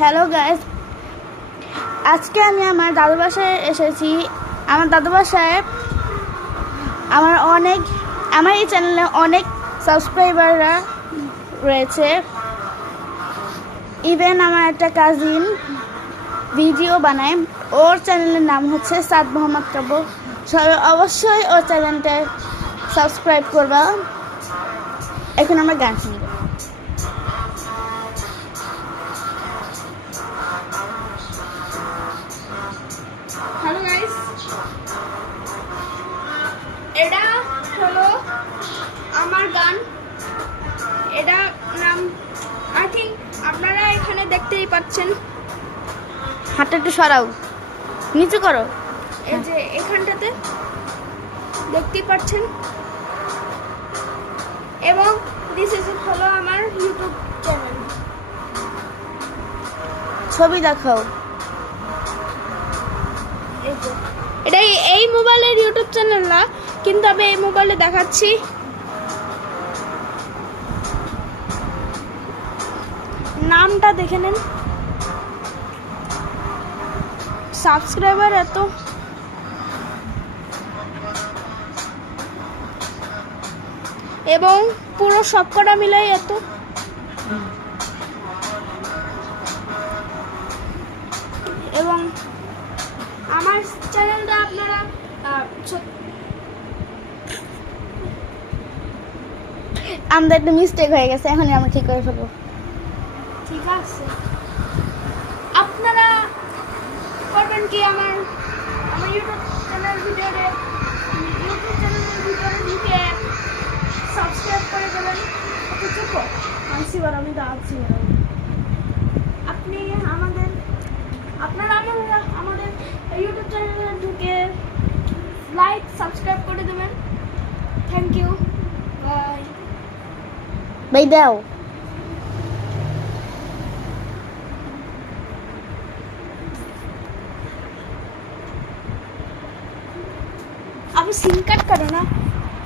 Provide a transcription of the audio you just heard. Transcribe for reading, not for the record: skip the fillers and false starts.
Hello guys, আজকে আমি আমার দাদু বাসায় এসেছি। আমার দাদু বাসায় আমার এই চ্যানেলে অনেক সাবস্ক্রাইবাররা রয়েছে। ইভেন আমার একটা কাজিন ভিডিও বানায়, ওর চ্যানেলের নাম হচ্ছে সাদ মোহাম্মদ কাব্য। সবাই অবশ্যই ওর চ্যানেলটা সাবস্ক্রাইব করবা। এখন আমরা গান শুনব। হ্যালো গাইস, এটা হলো আমার গান। এটা নাম আই থিঙ্ক আপনারা এখানে দেখতেই পাচ্ছেন। হাতটা একটু সরাও, নিচু করো। এই যে এখানটাতে দেখতেই পাচ্ছেন, এবং দিস ইজ হলো আমার ইউটিউব চ্যানেল। ছবি দেখাও। এটা এই মোবাইলের ইউটিউব চ্যানেল না, কিন্তু আমি এই মোবাইলে দেখাচ্ছি। নামটা দেখে নেন। সাবস্ক্রাইবার এত, এবং পুরো সবকটা মিলাই এত। এবং আমার চ্যানেলটা আপনারা আমাদের একটা মিস্টেক হয়ে গেছে, এখনই আমরা ঠিক করে ফেলবো। ঠিক আছে, আপনারা করবেন কি আমার ইউটিউব চ্যানেলের ভিতরে ঢুকে সাবস্ক্রাইব করে দেবেন। চুপো আনসিবার, আমি দাঁড়াচ্ছি। আপনি আপনারা আমাদের ইউটিউব চ্যানেলে ঢুকে লাইক সাবস্ক্রাইব করে দেবেন। Thank you, bye. ভাই দাও। अब सिम कट करो ना।